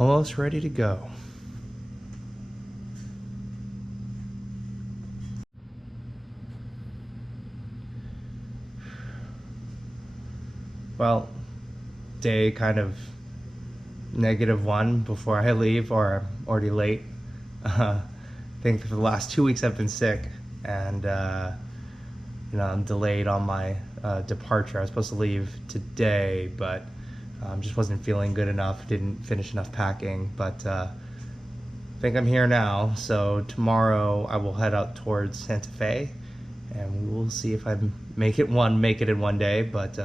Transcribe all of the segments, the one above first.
almost ready to go. Well, day kind of -1 before I leave, or I'm already late. I think for the last 2 weeks I've been sick, and I'm delayed on my departure. I was supposed to leave today, but just wasn't feeling good enough, didn't finish enough packing, but I think I'm here now. So tomorrow I will head out towards Santa Fe, and we will see if I make it in one day, but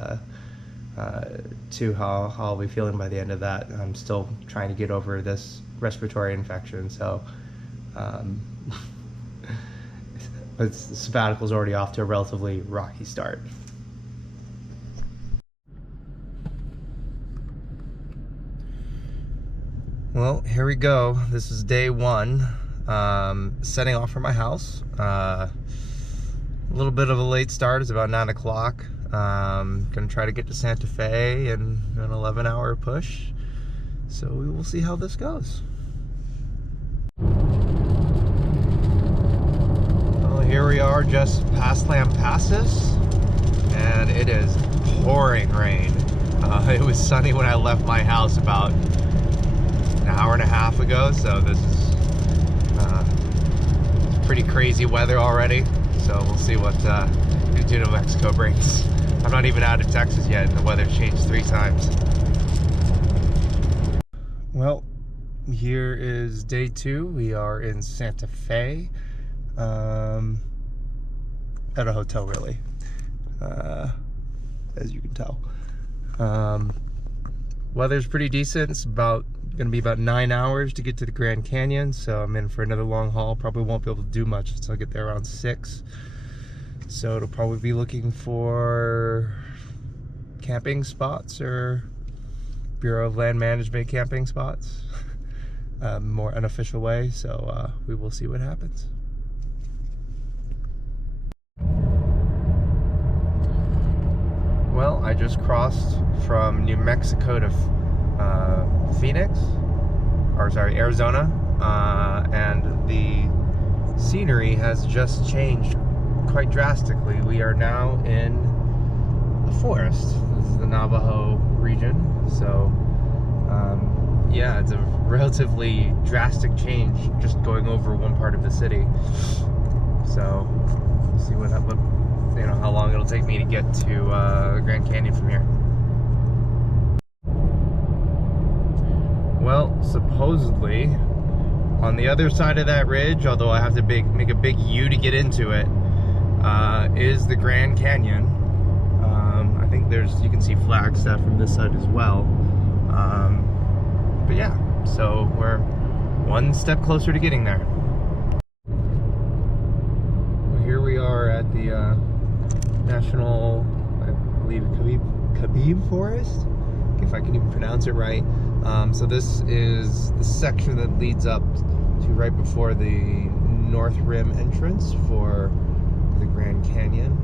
to how I'll be feeling by the end of that. I'm still trying to get over this respiratory infection, so but the sabbatical's already off to a relatively rocky start. Well, here we go. This is day 1. Setting off from my house. A little bit of a late start. It's about 9 o'clock. Gonna try to get to Santa Fe in an 11-hour push. So we will see how this goes. Well, here we are just past Lampasas, and it is pouring rain. It was sunny when I left my house about an hour and a half ago, so this is pretty crazy weather already. So we'll see what New Mexico brings. I'm not even out of Texas yet, and the weather's changed 3 times. Well, here is day 2. We are in Santa Fe, at a hotel, really, as you can tell. Weather's pretty decent. It's gonna be about 9 hours to get to the Grand Canyon, so I'm in for another long haul. Probably won't be able to do much until I get there around 6. So it'll probably be looking for camping spots or Bureau of Land Management camping spots, more unofficial way. So we will see what happens. Well, I just crossed from New Mexico to Arizona, and the scenery has just changed quite drastically. We are now in a forest. This is the Navajo region, so yeah, it's a relatively drastic change just going over one part of the city. So see what how long it'll take me to get to the Grand Canyon from here. Well, supposedly on the other side of that ridge, although I have to make a big U to get into it, is the Grand Canyon. I think you can see Flagstaff from this side as well. But yeah, so we're one step closer to getting there. Well, here we are at the National, I believe, Khabib Forest, if I can even pronounce it right. So this is the section that leads up to right before the North Rim entrance for the Grand Canyon.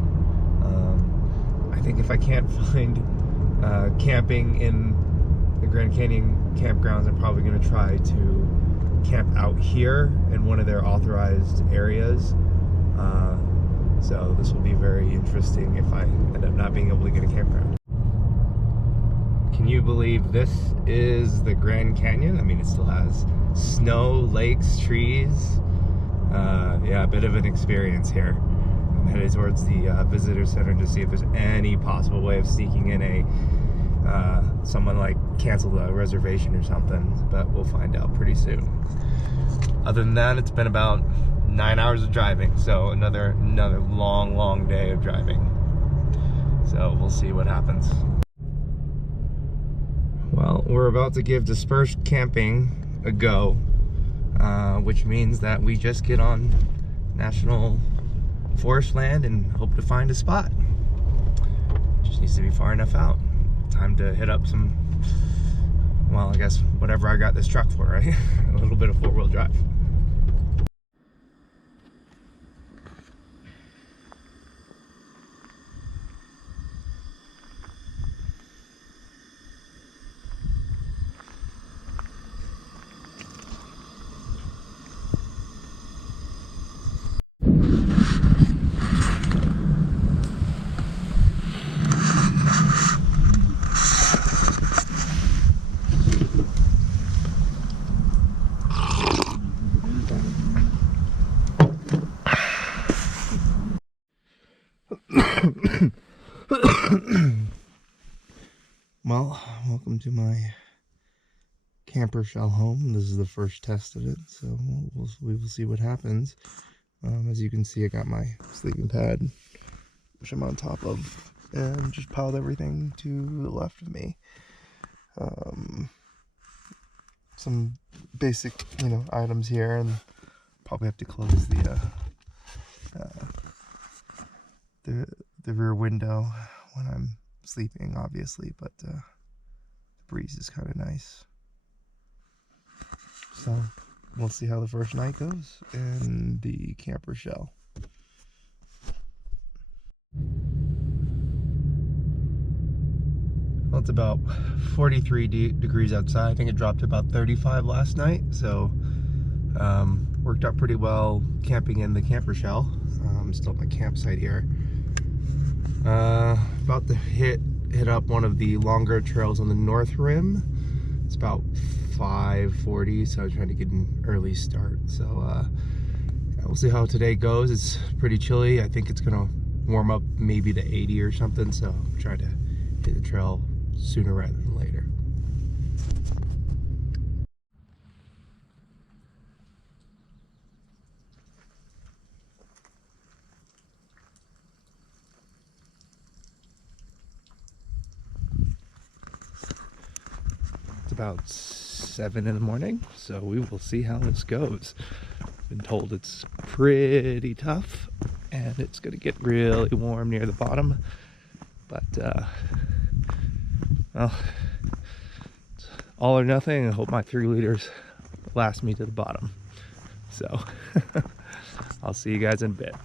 I think if I can't find camping in the Grand Canyon campgrounds, I'm probably going to try to camp out here in one of their authorized areas. So this will be very interesting if I end up not being able to get a campground. Can you believe this is the Grand Canyon? I mean, it still has snow, lakes, trees. Yeah, a bit of an experience here. I'm headed towards the visitor center to see if there's any possible way of sneaking in someone like canceled a reservation or something, but we'll find out pretty soon. Other than that, it's been about 9 hours of driving, so another long day of driving. So we'll see what happens. Well, we're about to give dispersed camping a go, which means that we just get on national forest land and hope to find a spot. Just needs to be far enough out. Time to hit up some, well, I guess whatever I got this truck for, right? A little bit of four-wheel drive. Well, welcome to my camper shell home. This is the first test of it, so we will see what happens. As you can see, I got my sleeping pad, which I'm on top of, and just piled everything to the left of me. Some basic, items here, and probably have to close the rear window when I'm sleeping, obviously, but the breeze is kind of nice. So we'll see how the first night goes in the camper shell. Well, it's about 43 degrees outside. I think it dropped to about 35 last night, so worked out pretty well camping in the camper shell. I'm still at my campsite here. About to hit up one of the longer trails on the north rim. It's about 5:40, so I'm trying to get an early start. So we'll see how today goes. It's pretty chilly. I think it's gonna warm up maybe to 80 or something, so I'm trying to hit the trail sooner rather than later. It's about 7 in the morning, so we will see how this goes. Been told it's pretty tough and it's gonna get really warm near the bottom, but well, it's all or nothing. I hope my 3 liters last me to the bottom. So I'll see you guys in a bit.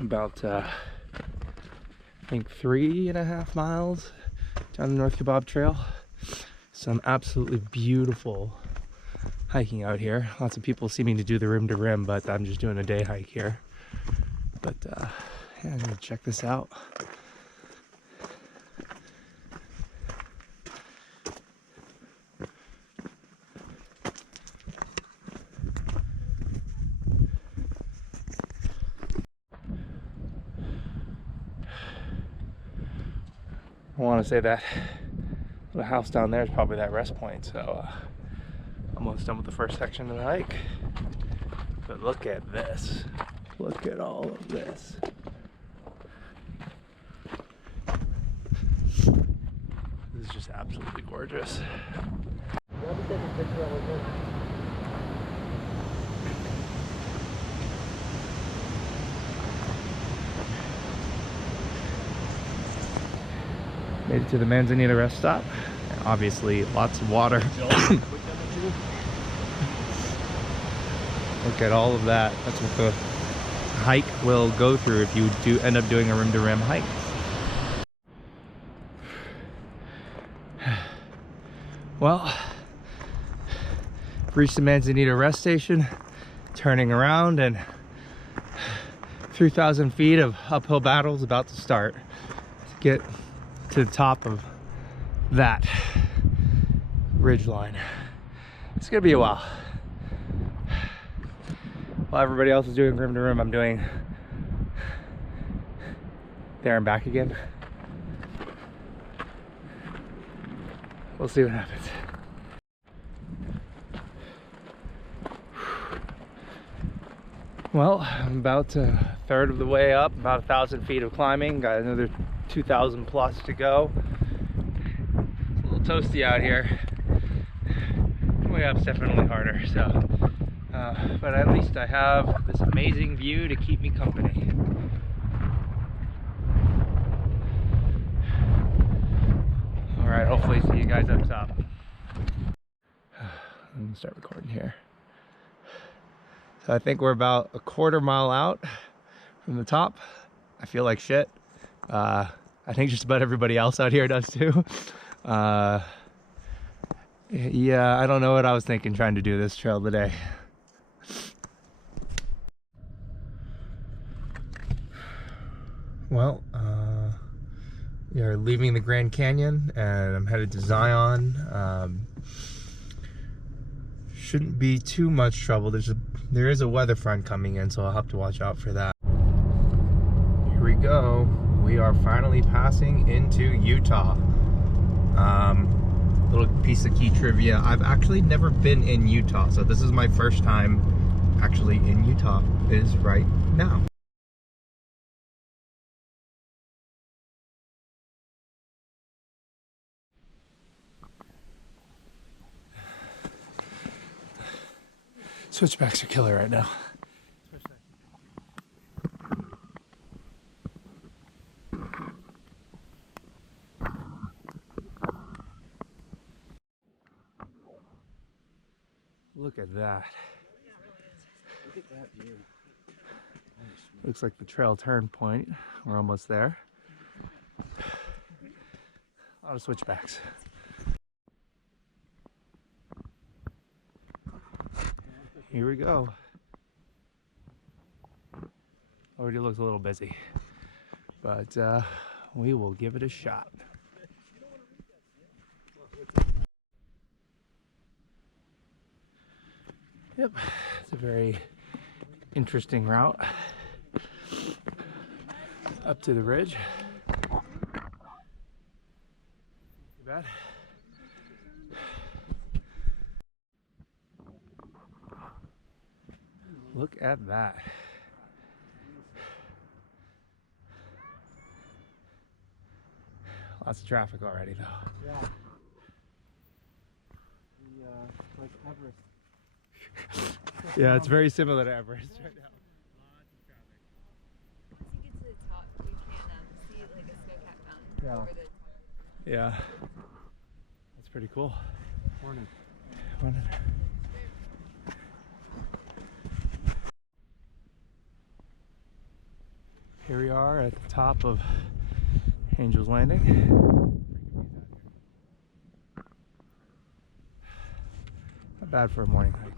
About I think 3.5 miles down the North Kebab Trail. Some absolutely beautiful hiking out here. Lots of people seeming to do the rim to rim, but I'm just doing a day hike here. But yeah, I'm gonna check this out. I want to say that the house down there is probably that rest point, so almost done with the first section of the hike. But look at this. Look at all of this. This is just absolutely gorgeous. Made it to the Manzanita rest stop. Obviously, lots of water. Look at all of that. That's what the hike will go through if you do end up doing a rim-to-rim hike. Well, reached the Manzanita rest station, turning around, and 3,000 feet of uphill battles about to start to get to the top of that ridge line. It's gonna be a while. While everybody else is doing rim to rim, I'm doing there and back again. We'll see what happens. Well, I'm about a third of the way up, about 1,000 feet of climbing. Got another 2,000 plus to go. It's a little toasty out here. Way up's definitely harder, so. But at least I have this amazing view to keep me company. Alright, hopefully see you guys up top. I'm gonna start recording here. So I think we're about a quarter mile out from the top. I feel like shit. I think just about everybody else out here does too. Yeah, I don't know what I was thinking trying to do this trail today. Well, we are leaving the Grand Canyon and I'm headed to Zion. Shouldn't be too much trouble. There is a weather front coming in, so I'll have to watch out for that. Here we go. We are finally passing into Utah. Little piece of key trivia. I've actually never been in Utah, so this is my first time actually in Utah. It is right now. Switchbacks are killer right now. Look at that. Look at that view. Looks like the trail turn point. We're almost there. A lot of switchbacks. Here we go. Already looks a little busy, but we will give it a shot. Yep, it's a very interesting route up to the ridge. Too bad. Look at that. Lots of traffic already though. Yeah. Like Everest. Yeah, it's very similar to Everest right now. Lots of traffic. Once you get to the top, you can see like a snow-capped mountain over the top. Yeah. That's pretty cool. Morning. Morning. Here we are at the top of Angel's Landing. Not bad for a morning hike.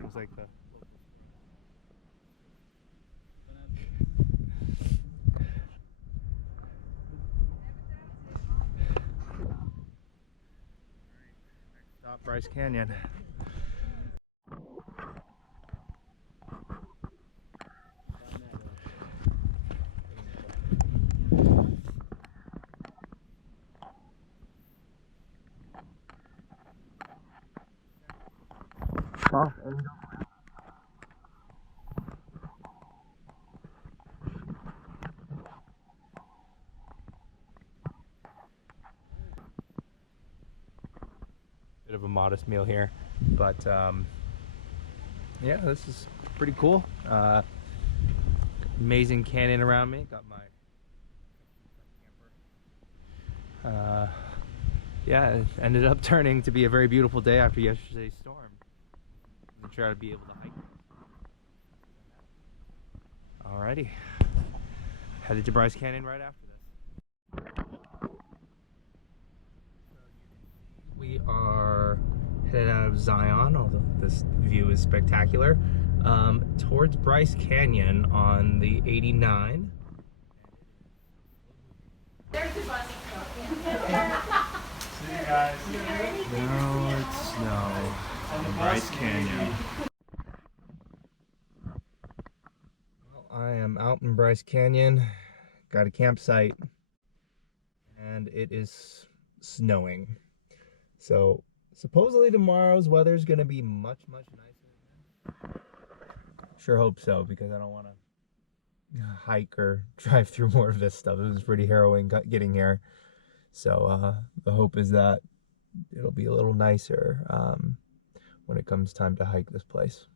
Seems like the stop, Bryce Canyon. Bit of a modest meal here, but yeah, this is pretty cool. Amazing canyon around me. Got my yeah, it ended up turning to be a very beautiful day after yesterday's storm. I'm sure I'd be able to hike. Alrighty, headed to Bryce Canyon right after this. We are headed out of Zion, although this view is spectacular, towards Bryce Canyon on the 89. There's the bus. See you guys. No, it's snow in Bryce Canyon. Well, I am out in Bryce Canyon, got a campsite, and it is snowing. So supposedly tomorrow's weather's gonna be much nicer. Sure hope so, because I don't want to hike or drive through more of this stuff. It was pretty harrowing getting here. So the hope is that it'll be a little nicer when it comes time to hike this place.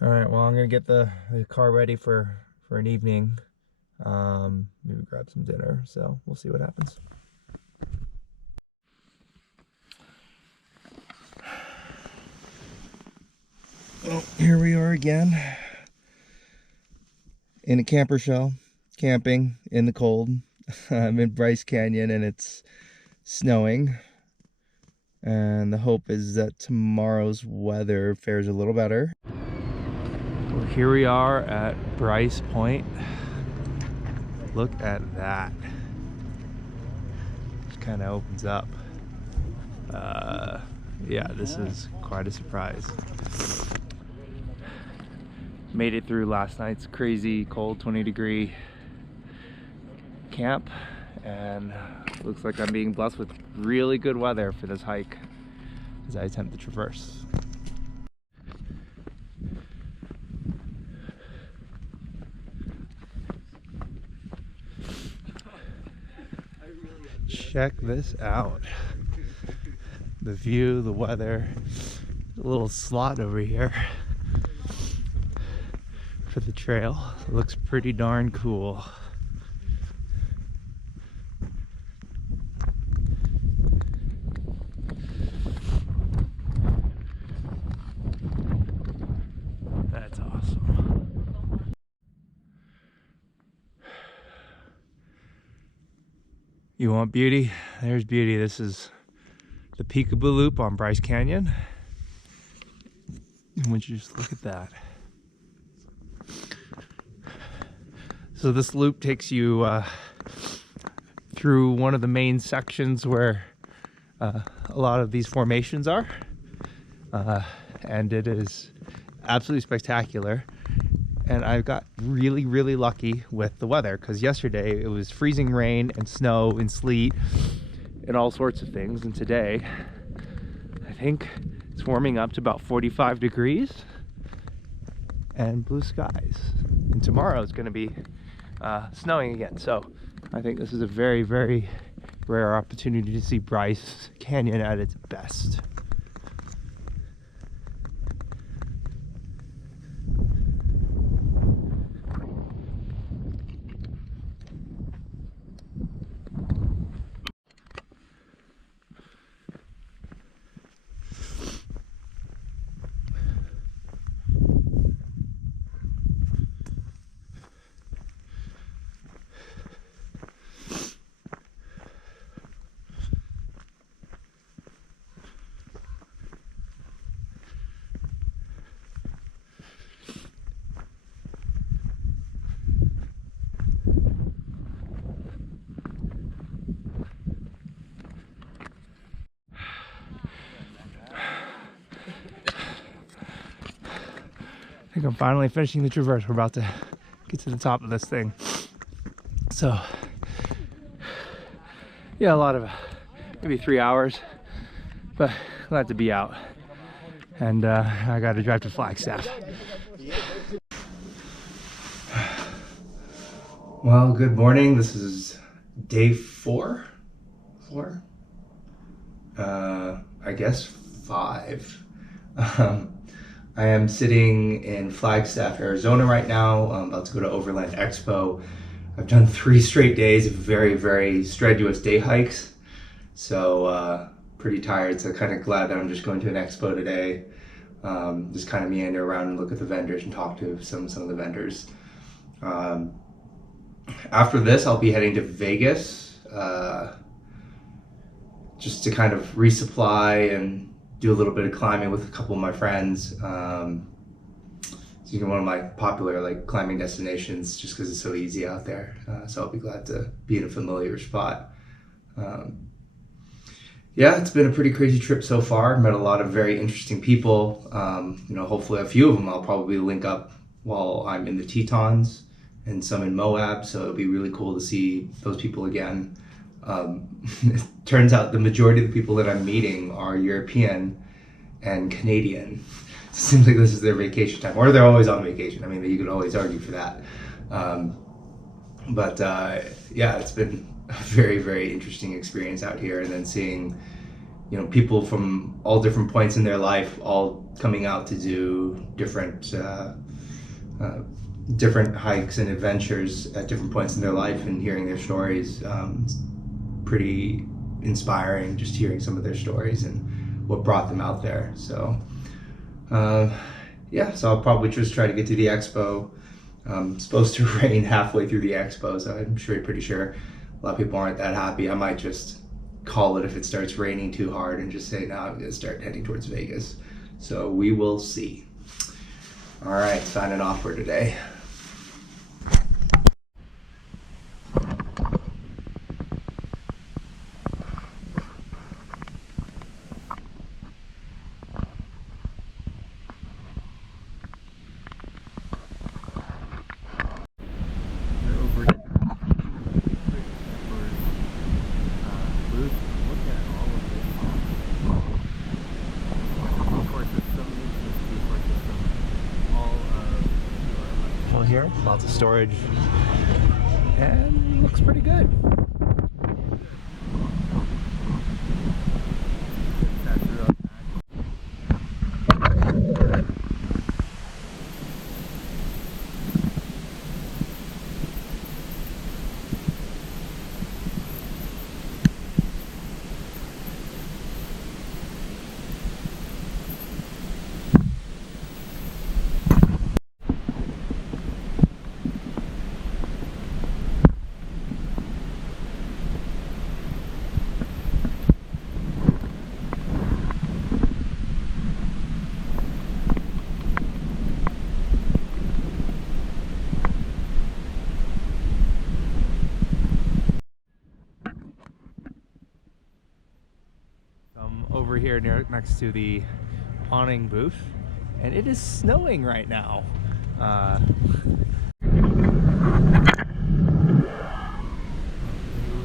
All right, well, I'm gonna get the car ready for an evening. Maybe grab some dinner. So we'll see what happens. Well, here we are again in a camper shell, camping in the cold. I'm in Bryce Canyon and it's snowing. And the hope is that tomorrow's weather fares a little better. Well, here we are at Bryce Point. Look at that. Just kind of opens up. Yeah, this is quite a surprise. Made it through last night's crazy cold 20-degree camp, and looks like I'm being blessed with really good weather for this hike as I attempt to traverse. Check this out. The view, the weather, a little slot over here for the trail. It looks pretty darn cool. That's awesome. You want beauty? There's beauty. This is the Peekaboo Loop on Bryce Canyon. And would you just look at that? So this loop takes you through one of the main sections where a lot of these formations are. And it is absolutely spectacular. And I got really lucky with the weather, because yesterday it was freezing rain and snow and sleet and all sorts of things. And today, I think it's warming up to about 45 degrees and blue skies. And tomorrow it's going to be snowing again. So I think this is a very rare opportunity to see Bryce Canyon at its best. I think I'm finally finishing the traverse. We're about to get to the top of this thing. So, yeah, a lot of maybe 3 hours, but glad to be out. And I got to drive to Flagstaff. Well, good morning. This is day four. I guess 5. I am sitting in Flagstaff, Arizona right now. I'm about to go to Overland Expo. I've done 3 straight days of very strenuous day hikes. So pretty tired, so kind of glad that I'm just going to an expo today. Just kind of meander around and look at the vendors and talk to some of the vendors. After this, I'll be heading to Vegas just to kind of resupply and do a little bit of climbing with a couple of my friends. It's one of my popular climbing destinations just because it's so easy out there. So I'll be glad to be in a familiar spot. Yeah, it's been a pretty crazy trip so far. Met a lot of very interesting people. Hopefully a few of them I'll probably link up while I'm in the Tetons and some in Moab. So it'll be really cool to see those people again. turns out the majority of the people that I'm meeting are European and Canadian. It seems like this is their vacation time, or they're always on vacation. I mean, you could always argue for that. Yeah, it's been a very, very interesting experience out here, and then seeing, you know, people from all different points in their life all coming out to do different different hikes and adventures at different points in their life, and hearing their stories. It's pretty inspiring, just hearing some of their stories and what brought them out there. So yeah, so I'll probably just try to get to the expo. It's supposed to rain halfway through the expo, so I'm pretty sure a lot of people aren't that happy. I might just call it if it starts raining too hard and just say, no, I'm gonna start heading towards Vegas. So we will see. All right, signing off for today. Here, lots of storage, and looks pretty good. Over here next to the awning booth, and it is snowing right now. Here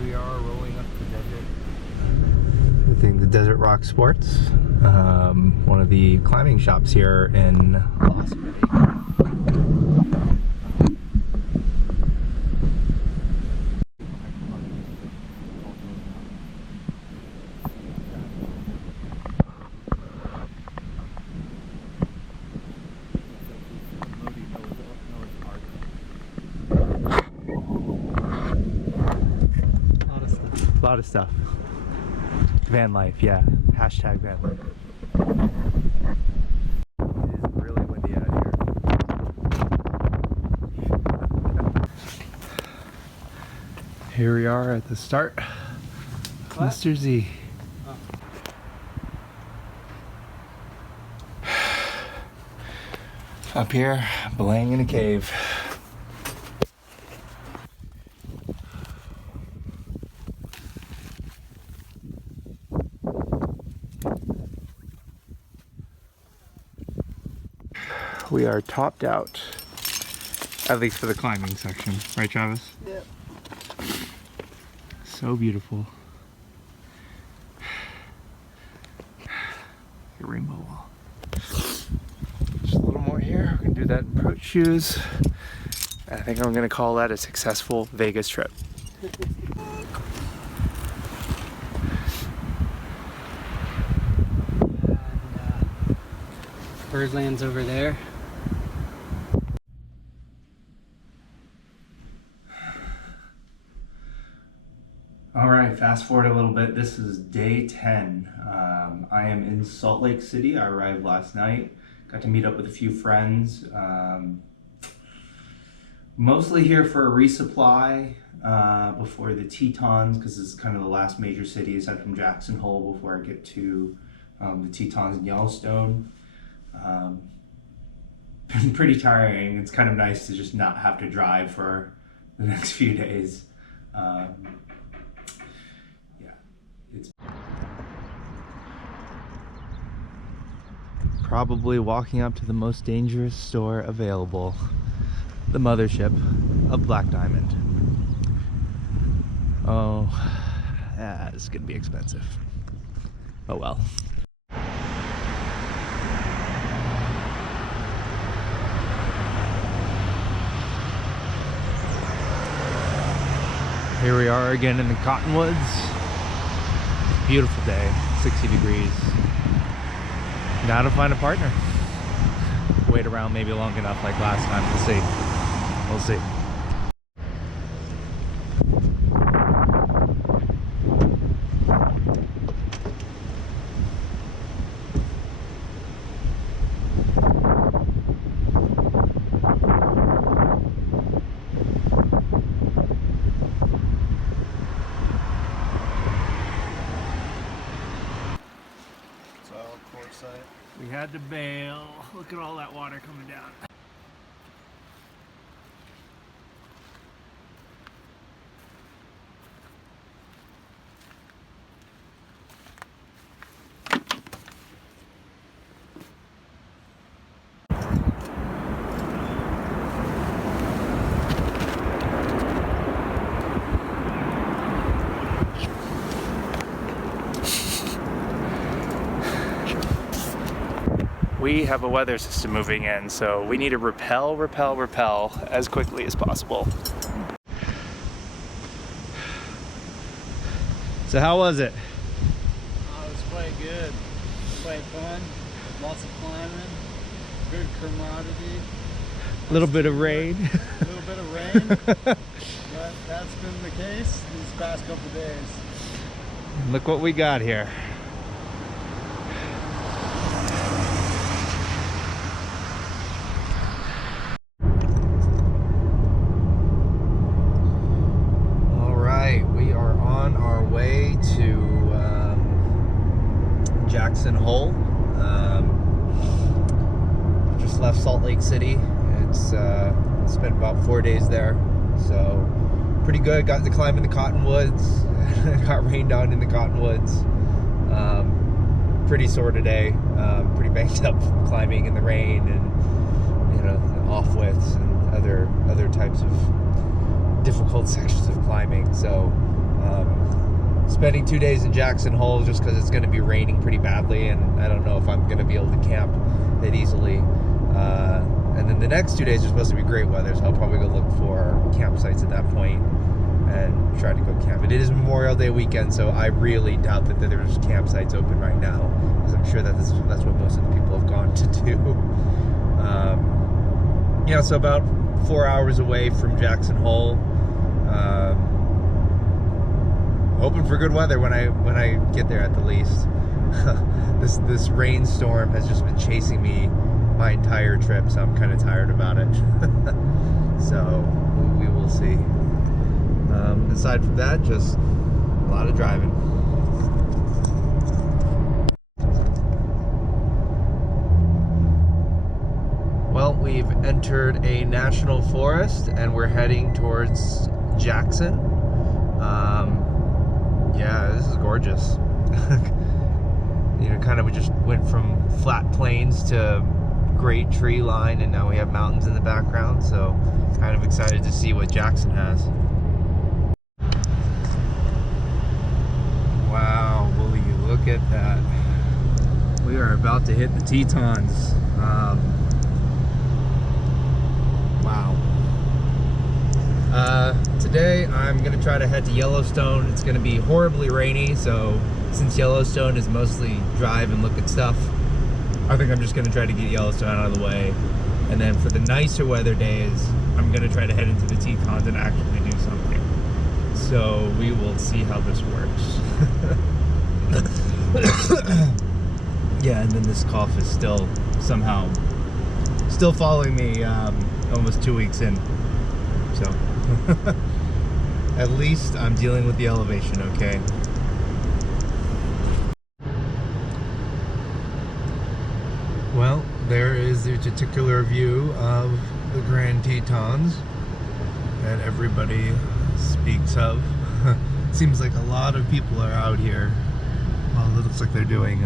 we are rolling up the desert. I think the Desert Rock Sports, one of the climbing shops here in Las Vegas. A lot of stuff. Van life, yeah. Hashtag van life. It is really windy out here. Here we are at the start. What? Mr. Z. Oh. Up here, belaying in a cave. We are topped out, at least for the climbing section, right, Travis? Yep. So beautiful. A rainbow wall. Just a little more here. We're gonna do that approach shoes. I think I'm gonna call that a successful Vegas trip. Birdland's over there. All right, fast forward a little bit. This is day 10. I am in Salt Lake City. I arrived last night. Got to meet up with a few friends. Mostly here for a resupply before the Tetons, because it's kind of the last major city aside from Jackson Hole before I get to the Tetons and Yellowstone. Been pretty tiring. It's kind of nice to just not have to drive for the next few days. Yeah, it's probably walking up to the most dangerous store available, the mothership of Black Diamond. Oh, This is gonna be expensive. Oh well. Here we are again in the Cottonwoods. Beautiful day, 60 degrees. Now to find a partner. Wait around maybe long enough like last time. We'll see. We'll see. We had to bail. Look at all that water coming down. We have a weather system moving in, so we need to repel as quickly as possible. So how was it? Oh, it was quite good. Quite fun. Lots of climbing. Good camaraderie. A little bit of rain. A little bit of rain. But that's been the case these past couple days. Look what we got here. Hole. Just left Salt Lake City. It's spent about 4 days there, so pretty good. Got to climb in the Cottonwoods. Got rained on in the Cottonwoods. Pretty sore today. Pretty banged up climbing in the rain and off widths and other types of difficult sections of climbing. So. Spending 2 days in Jackson Hole just because it's going to be raining pretty badly, and I don't know if I'm going to be able to camp that easily. And then the next 2 days are supposed to be great weather, so I'll probably go look for campsites at that point and try to go camp. It is Memorial Day weekend, so I really doubt that there's campsites open right now, because I'm sure that's what most of the people have gone to do. Yeah, so about 4 hours away from Jackson Hole. Hoping for good weather when I get there at the least. This rainstorm has just been chasing me my entire trip, so I'm kind of tired about it. So we will see. Aside from that, just a lot of driving. Well, we've entered a national forest and we're heading towards Jackson. Yeah, this is gorgeous. We just went from flat plains to great tree line, and now we have mountains in the background, so kind of excited to see what Jackson has. Wow, will you look at that. We are about to hit the Tetons. Wow. Today I'm going to try to head to Yellowstone. It's going to be horribly rainy, so since Yellowstone is mostly drive and look at stuff, I think I'm just going to try to get Yellowstone out of the way. And then for the nicer weather days, I'm going to try to head into the Tetons and actually do something. So we will see how this works. Yeah, and then this cough is still somehow still following me almost 2 weeks in. So at least I'm dealing with the elevation, okay? Well, there is the particular view of the Grand Tetons that everybody speaks of. Seems like a lot of people are out here. Well, it looks like they're doing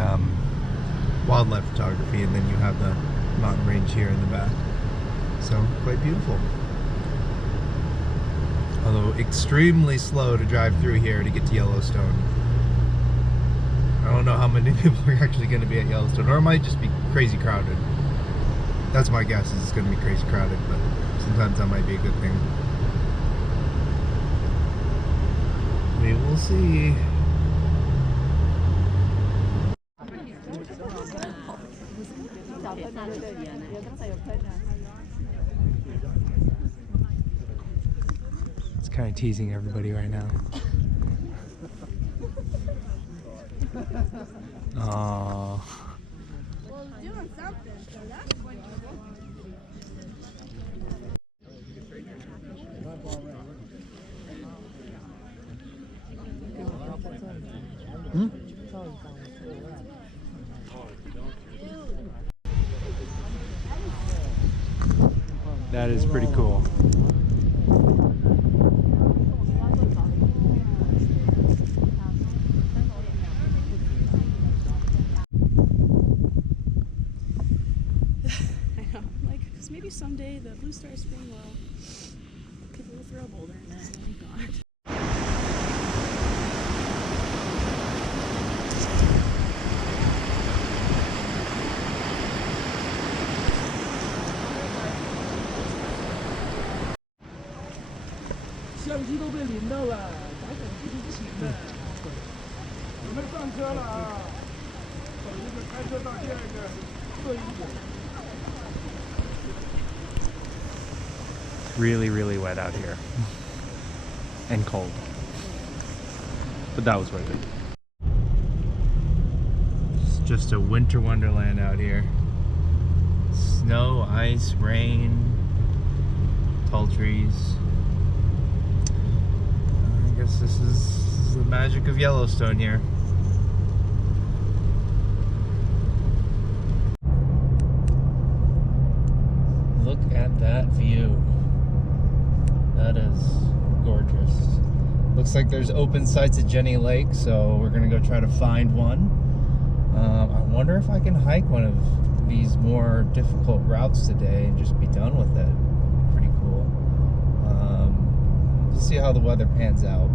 wildlife photography, and then you have the mountain range here in the back. So, quite beautiful. Although extremely slow to drive through here to get to Yellowstone. I don't know how many people are actually going to be at Yellowstone, or it might just be crazy crowded. That's my guess, is it's going to be crazy crowded, but sometimes that might be a good thing. We will see. It's kind of teasing everybody right now. Oh. Well, it's doing something, so that's what you That is pretty cool. maybe someday the Blue Star Spring will people will throw a boulder and then it'll be gone. Really wet out here. And cold. But that was worth it. It's just a winter wonderland out here. Snow, ice, rain, tall trees. I guess this is the magic of Yellowstone here. Look at that view. That is gorgeous. Looks like there's open sites at Jenny Lake, so we're gonna go try to find one. I wonder if I can hike one of these more difficult routes today and just be done with it. Pretty cool. We'll see how the weather pans out.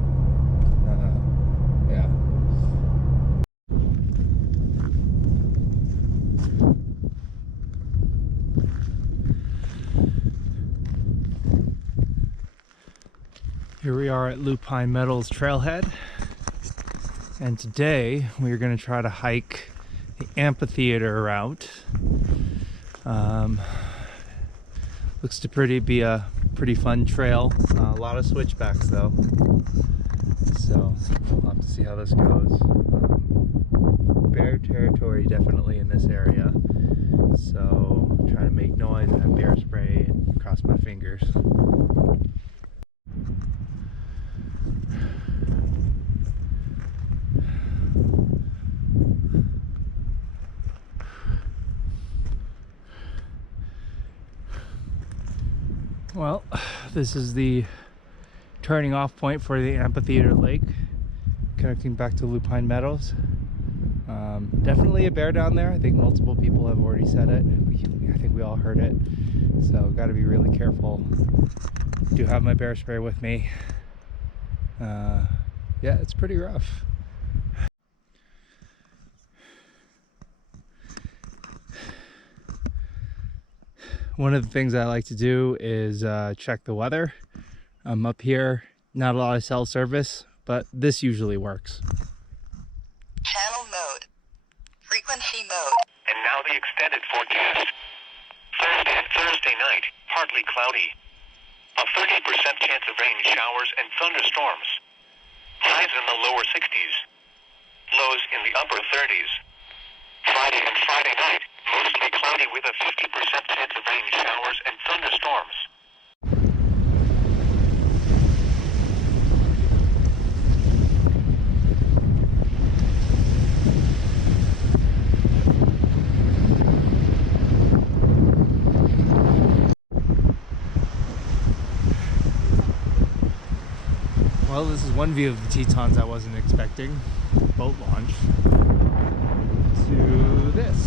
Yeah. Here we are at Lupine Meadows Trailhead, and today we are going to try to hike the amphitheater route. Looks to be a pretty fun trail. A lot of switchbacks though, so we'll have to see how this goes. Bear territory definitely in this area, so I'm trying to make noise and have bear spray and cross my fingers. Well, this is the turning off point for the amphitheater lake, connecting back to Lupine Meadows. Definitely a bear down there. I think multiple people have already said it. I think we all heard it. So got to be really careful. Do have my bear spray with me. Yeah, it's pretty rough. One of the things I like to do is check the weather. I'm up here, not a lot of cell service, but this usually works. Channel mode. Frequency mode. And now the extended forecast. Thursday and Thursday night, partly cloudy. A 30% chance of rain showers and thunderstorms. Highs in the lower 60s. Lows in the upper 30s. Friday and Friday night, mostly cloudy with a 50% chance of rain showers and thunderstorms. Well, this is one view of the Tetons I wasn't expecting. Boat launch. To this.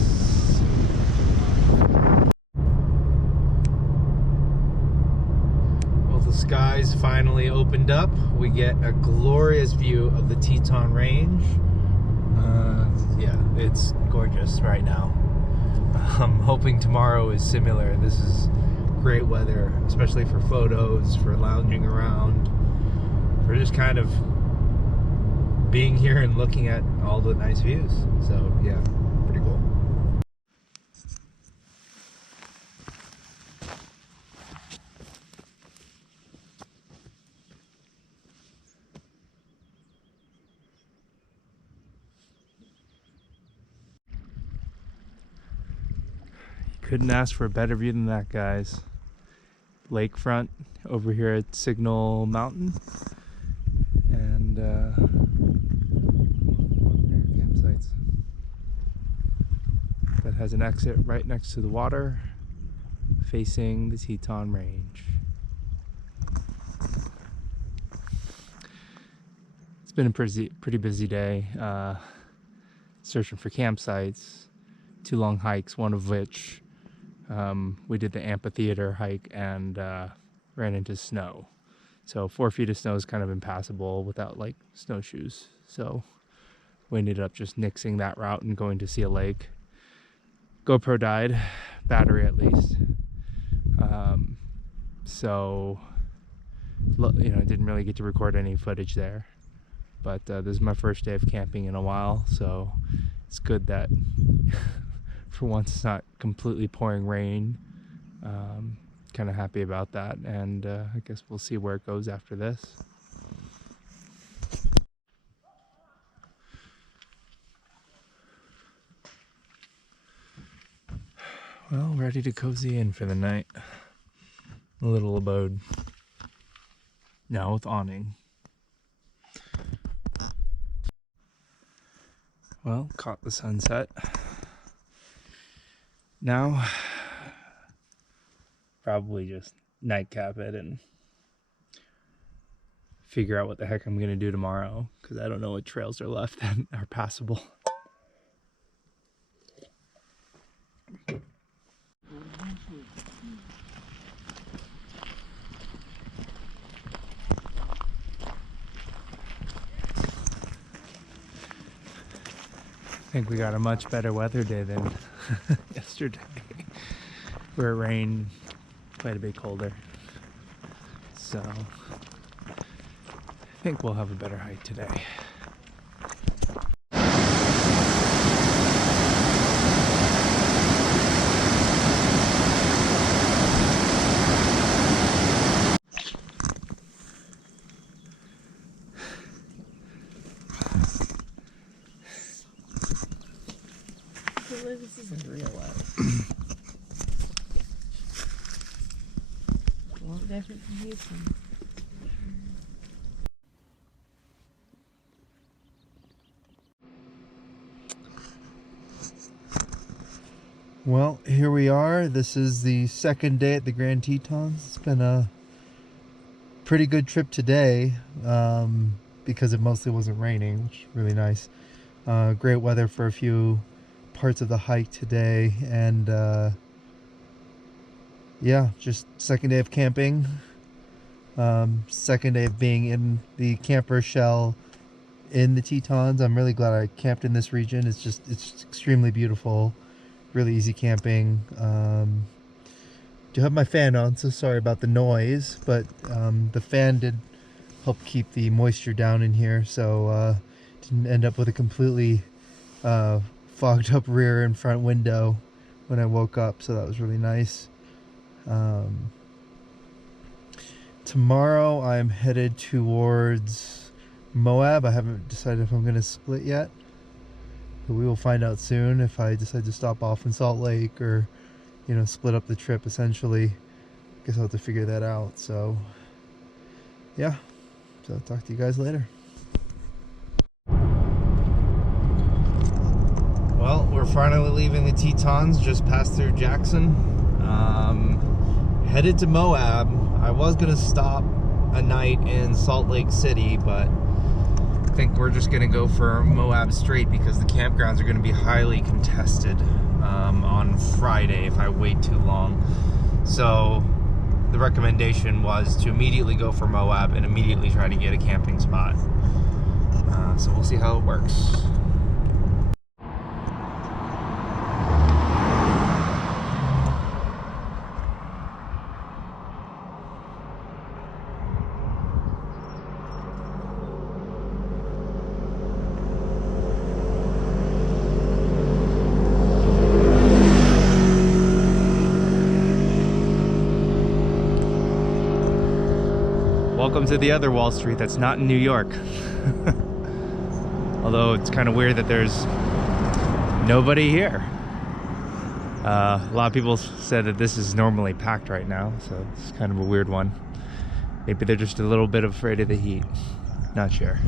Well, the skies finally opened up. We get a glorious view of the Teton Range. Yeah, it's gorgeous right now. I'm hoping tomorrow is similar. This is great weather, especially for photos, for lounging around, for just kind of being here and looking at all the nice views. So yeah, pretty cool. Couldn't ask for a better view than that, guys. Lakefront over here at Signal Mountain, and campsites. That has an exit right next to the water, facing the Teton Range. It's been a pretty busy day. Searching for campsites, 2 long hikes, one of which we did the amphitheater hike and ran into snow. So 4 feet of snow is kind of impassable without like snowshoes. So we ended up just nixing that route and going to see a lake. GoPro died, battery at least. So you know, didn't really get to record any footage there. But this is my first day of camping in a while, so it's good that for once it's not completely pouring rain. Kind of happy about that, and I guess we'll see where it goes after this. Well, ready to cozy in for the night. A little abode. Now with awning. Well, caught the sunset. Now, probably just nightcap it and figure out what the heck I'm going to do tomorrow, because I don't know what trails are left that are passable. I think we got a much better weather day than yesterday, where it rained quite a bit colder. So I think we'll have a better hike today. This is real life. a lot different from Houston. Well, here we are. This is the second day at the Grand Tetons. It's been a pretty good trip today, because it mostly wasn't raining, which is really nice. Great weather for a few parts of the hike today, and yeah, just second day of camping, second day of being in the camper shell in the Tetons. I'm really glad I camped in this region. It's extremely beautiful, really easy camping. Do have my fan on, so sorry about the noise, but the fan did help keep the moisture down in here, so didn't end up with a completely fogged up rear and front window when I woke up, so that was really nice. Tomorrow I'm headed towards Moab. I haven't decided if I'm going to split yet, but we will find out soon if I decide to stop off in Salt Lake or, you know, split up the trip essentially. Guess I'll have to figure that out. So yeah, so I'll talk to you guys later. Well, we're finally leaving the Tetons, just passed through Jackson. Headed to Moab. I was going to stop a night in Salt Lake City, but I think we're just going to go for Moab straight because the campgrounds are going to be highly contested on Friday if I wait too long. So the recommendation was to immediately go for Moab and immediately try to get a camping spot. So we'll see how it works. Welcome to the other Wall Street that's not in New York. Although it's kind of weird that there's nobody here. A lot of people said that this is normally packed right now, so it's kind of a weird one. Maybe they're just a little bit afraid of the heat. Not sure.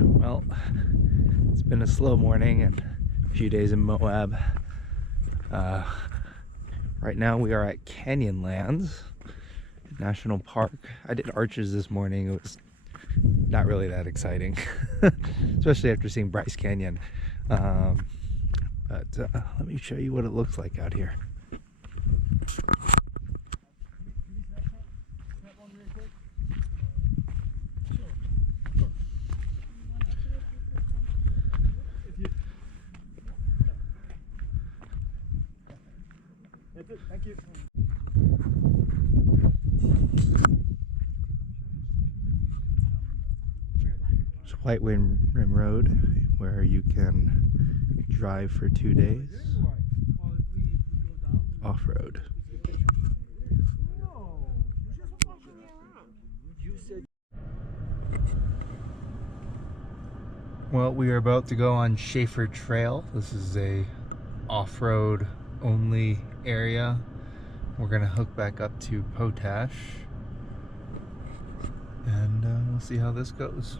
Well, it's been a slow morning and a few days in Moab. Right now we are at Canyonlands National Park. I did arches this morning. It was not really that exciting, especially after seeing Bryce Canyon. But let me show you what it looks like out here. Thank you. It's White Rim Road, where you can drive for 2 days off-road. Well, we are about to go on Shaffer Trail. This is a off-road only area. We're gonna hook back up to Potash and we'll see how this goes.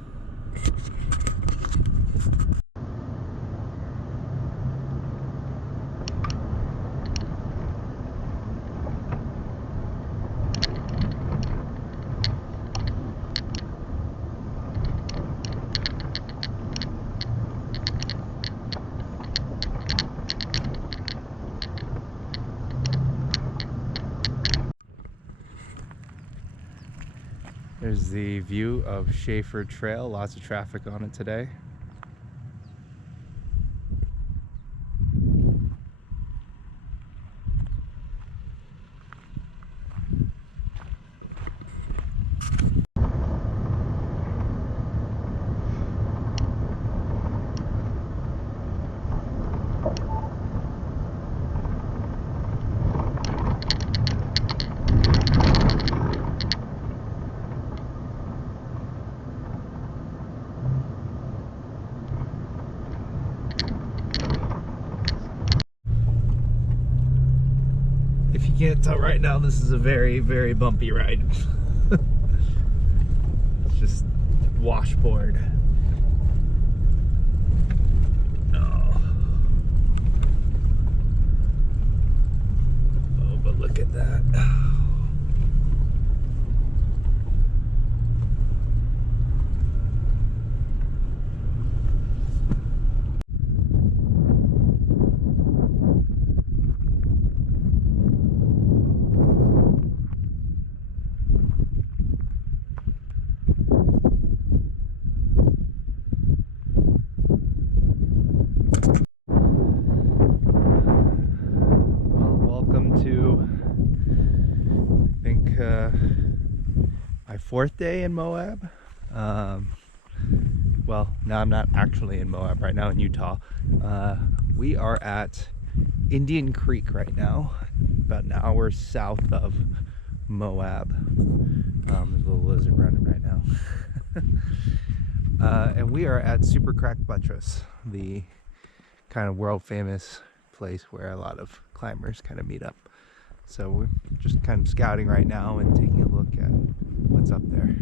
There's the view of Shaffer Trail. Lots of traffic on it today. If you can't tell right now, this is a very, very bumpy ride. It's just washboard. Oh, but look at that. welcome to, I think, my 4th day in Moab. Well, now I'm not actually in Moab right now, in Utah. We are at Indian Creek right now, about an hour south of Moab. There's a little lizard running right now. And we are at Super Crack Buttress, the kind of world famous place where a lot of climbers kind of meet up. So we're just kind of scouting right now and taking a look at what's up there.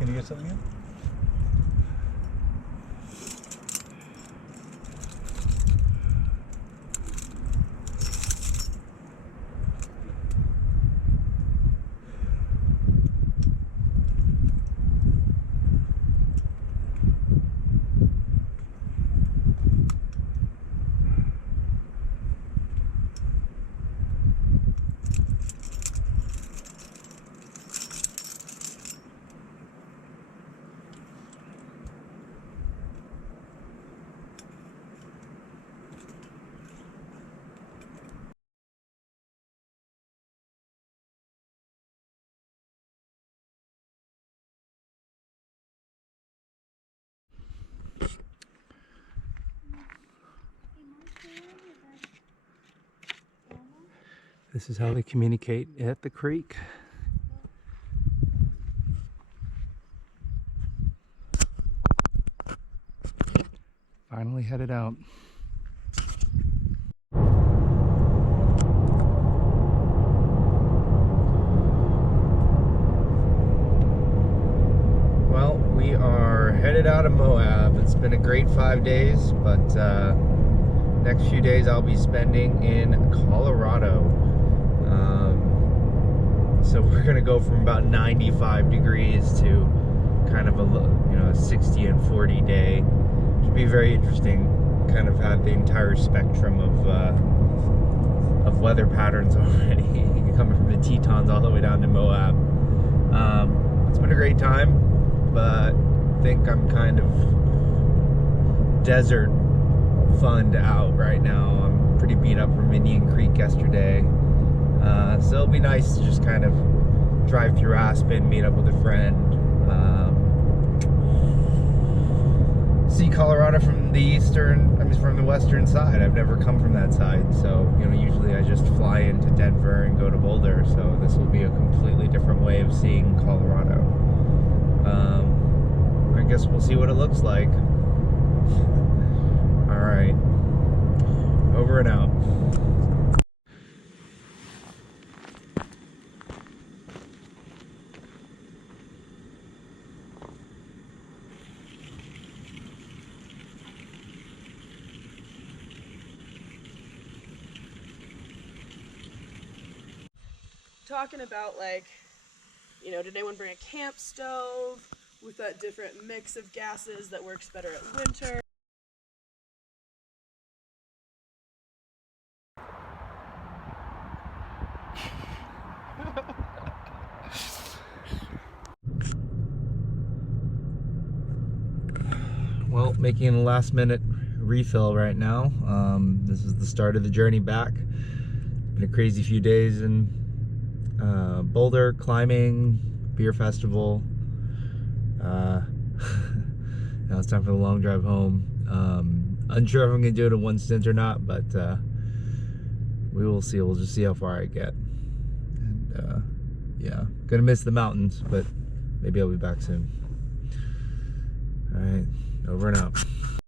Can you get something in? This is how they communicate at the creek. Finally headed out. Well, we are headed out of Moab. It's been a great 5 days, but next few days I'll be spending in Colorado. So we're gonna go from about 95 degrees to kind of a 60 and 40 day. Should be very interesting. Kind of had the entire spectrum of weather patterns already, coming from the Tetons all the way down to Moab. It's been a great time, but I think I'm kind of desert funned out right now. I'm pretty beat up from Indian Creek yesterday. So it'll be nice to just kind of drive through Aspen, meet up with a friend, see Colorado from the western side. I've never come from that side, so usually I just fly into Denver and go to Boulder. So this will be a completely different way of seeing Colorado. I guess we'll see what it looks like. All right, over and out. Talking about, like, did anyone bring a camp stove with that different mix of gases that works better at winter? Well, making a last minute refill right now. This is the start of the journey back. Been a crazy few days in Boulder, climbing, beer festival. Now it's time for the long drive home. Unsure if I'm gonna do it in one stint or not, but we will see. We'll just see how far I get. And yeah, gonna miss the mountains, but maybe I'll be back soon. All right, over and out.